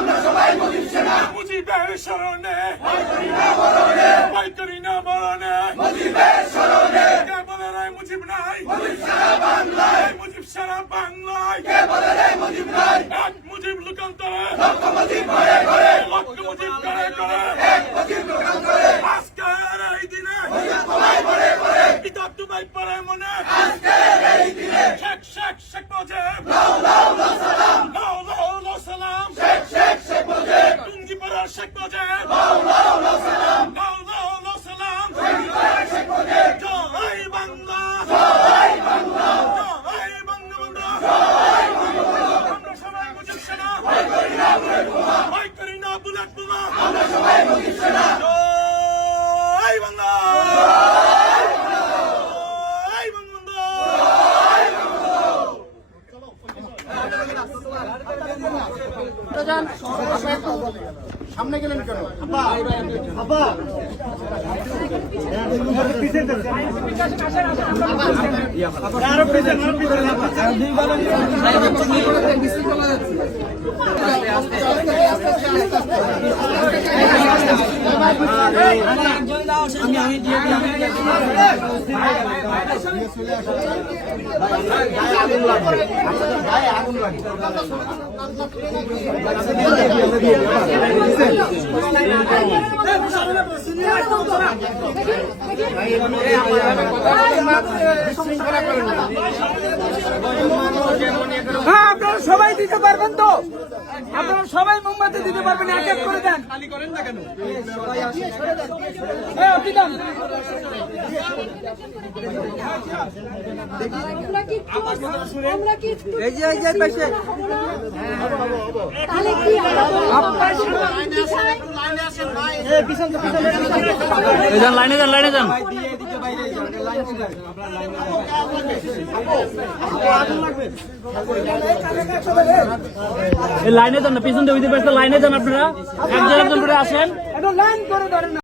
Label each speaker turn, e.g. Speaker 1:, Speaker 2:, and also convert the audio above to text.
Speaker 1: বোমা মুজিবের স্মরণে ভয় করি না মরণে কে বলে রে মুজিব নাই এই মুজিব সারা বাংলায় এক মুজিব লোকান্তরে লক্ষ মুজিব করে করে আজকের এই দিনে পিতা তোমায় পরে মনে শেখ শেখ শেখ মুজিব লাও লাও সালাম টুঙ্গি পাড়া শেখ মুজিব লাও লাও সালাম জয় বাংলা জয় বঙ্গবন্ধু আমরা সবাই মুজিব ভয় করি না বুলেট বোমা। জয় বাংলা। জয়
Speaker 2: সামনে গেলেন কেন? আস্তে আস্তে আস্তে পিছনে আরও পিছনে
Speaker 3: হ্যাঁ আপনারা সবাই দিতে পারবেন তো? আপনারা সবাই মোমবাতি দিতে পারবেন এক এক করে দেন। করেন না কেন? আপনি দেন।
Speaker 4: আমরা কি একটু- আমরা কি একটু
Speaker 3: এই যে এই যে পাশে।
Speaker 4: তাহলে কি আপনার
Speaker 5: যান লাইনে যান লাইনে যান। এই লাইনে যান পিছন দিয়ে লাইনে যান আপনারা একজন একজন করে আসেন
Speaker 3: লাইন করে ধরেন